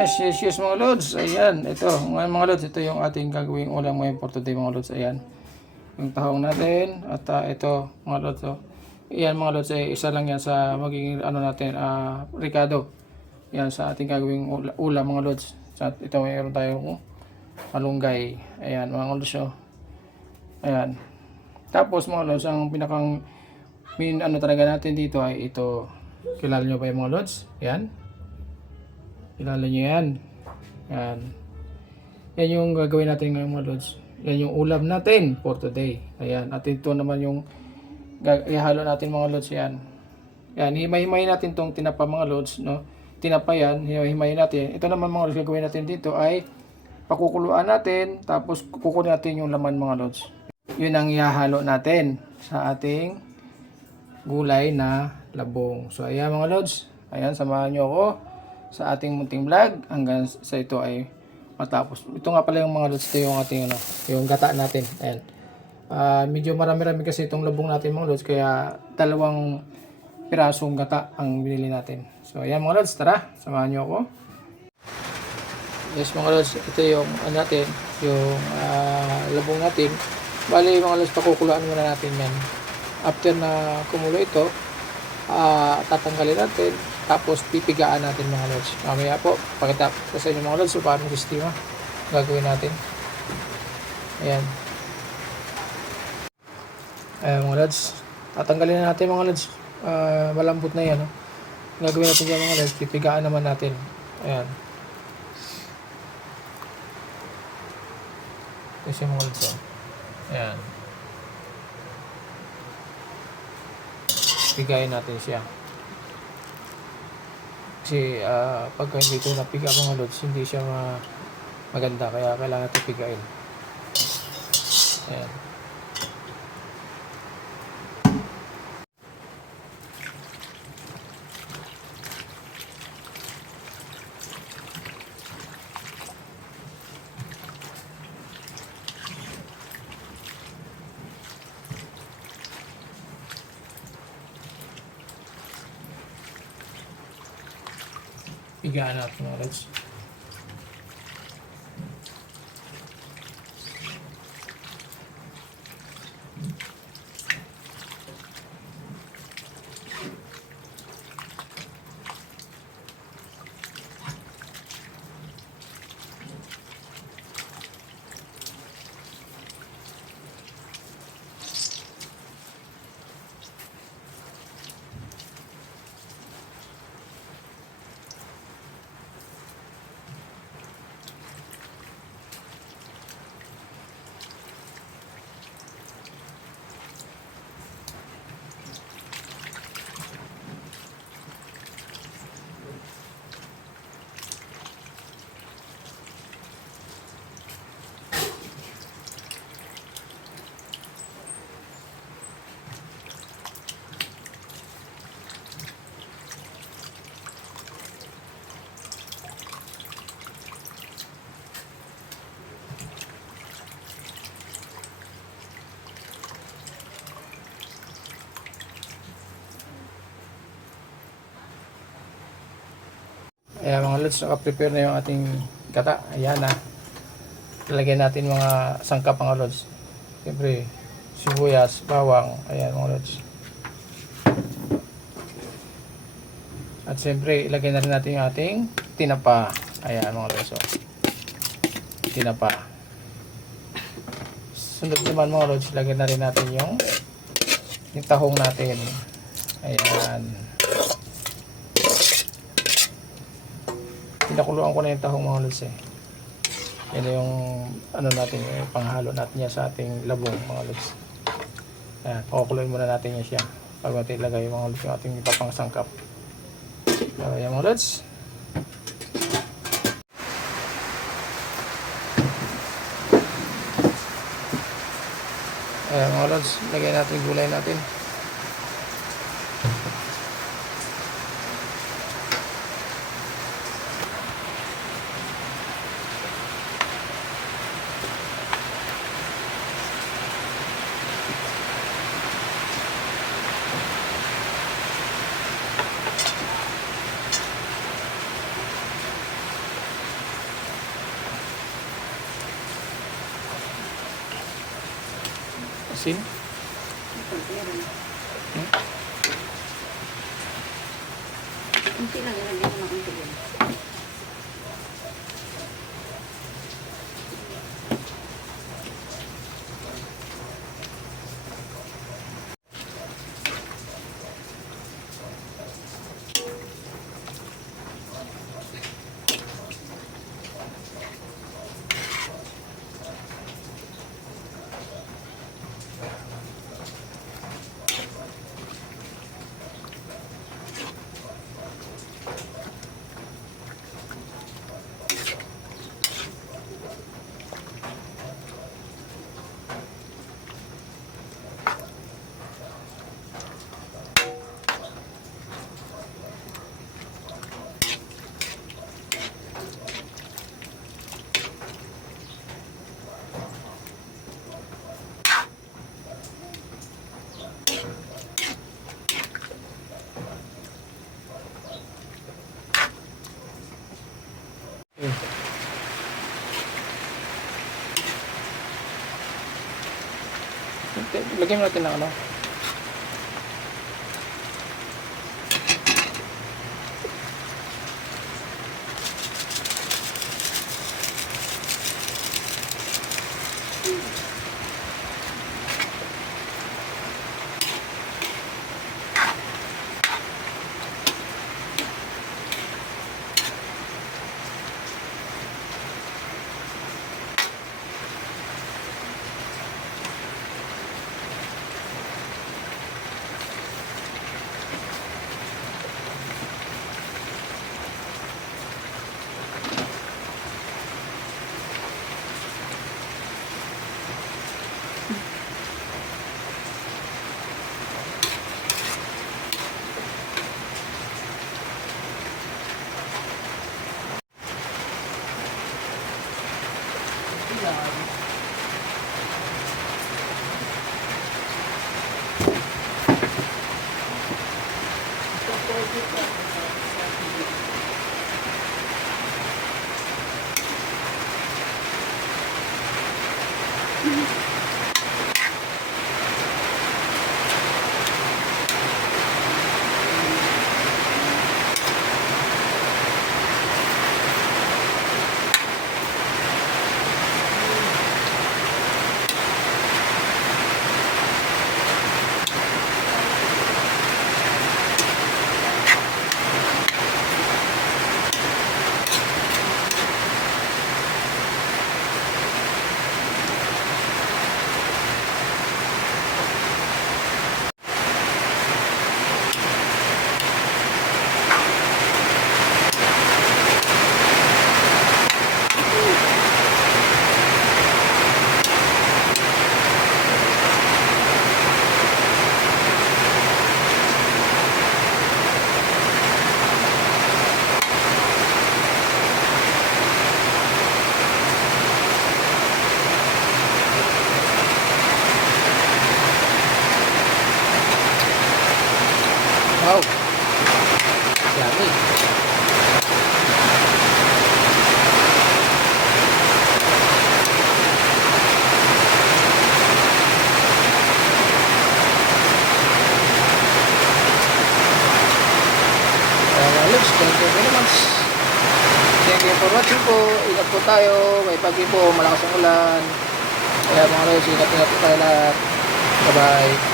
Yes, mga lods. Ayan, ito. Ngayon mga lods, ito yung ating gagawing ulam ngayon for today mga lods. Ayan. Yung tahong natin. At ito mga lods. Oh. Ayan mga lods, isa lang yan sa magiging ano natin, ricado. Ayan sa ating gagawing ulam mga lods. At ito mayroon tayong malunggay. Ayan mga lods. Oh. Ayan. Tapos mga lods, ang pinakang main ano talaga natin dito ay ito. Kilala nyo ba yung mga lods? Ayan. Kilala nyo yan. Yan. Yan yung gagawin natin ngayon mga lods. Yan yung ulam natin for today. Ayan. At ito naman yung ihalo natin mga lods. Yan. Yan. Himay-himay natin tong tinapa mga lods. No? Tinapa yan. Himay natin. Ito naman mga lods gagawin natin dito ay pakukuluan natin. Tapos kukunin natin yung laman mga lods. Yun ang ihahalo natin sa ating gulay na labong. So ayan mga lods. Ayan. Samahan nyo ako sa ating munting vlog hanggang sa ito ay matapos. Ito nga pala yung mga lods, ito yung ating ano, yung gata natin. Ayan. Medyo marami-rami kasi itong labong natin mga lods, kaya dalawang pirasong gata ang binili natin. So ayan mga lods, tara, samahan nyo ako. Yes mga lods, ito yung ano natin, yung labong natin. Bali mga lods, pakukuluan muna natin yan. After na kumulo ito, tatanggalin natin. Tapos pipigaan natin mga lods. Mamaya po, pakita ko sa inyo mga lods so paano sistema gagawin natin. Ayan. Ayan mga lods. Tatanggalin na natin mga lods. Malambot na yan. Gagawin natin dyan mga lods. Pipigaan naman natin. Ayan. Kasi mga lods. Ayan. Pigayin natin siya. Kasi pagka hindi ko napiga mga lods, hindi siya maganda, kaya kailangan ito pigain. Ayan. Pigaan natin mga lods. Ayan mga lods, naka-prepare na yung ating gata. Ayan na. Ilagay natin mga sangkap mga lods. Siyempre, sibuyas, bawang. Ayan mga lods. At siyempre, ilagay na rin natin yung ating tinapa. Ayan mga lods. Tinapa. Sunod naman mga lods, ilagay na rin natin yung tahong natin. Ayan. Pinakuluan ko na yung tahong mga lods eh. Yan yung ano natin, yung panghalo natin yan sa ating labong mga lods. Ayan, pakukuluin muna natin yan siya bago natin ilagay yung mga lods yung ating ipapangsangkap. So yan mga lods. Ayan mga lods, lagay natin yung gulay natin. asin. Kunti lang, ilagyan mo ng kunti yan. Lagyan mo natin ng ano. Wow. Yummy. Loves, thank you very much. Thank you for watching po. Ingat po tayo. May pagi po, malakas ang ulan. Kaya mga Loves, ingat po tayo lahat. Bye-bye.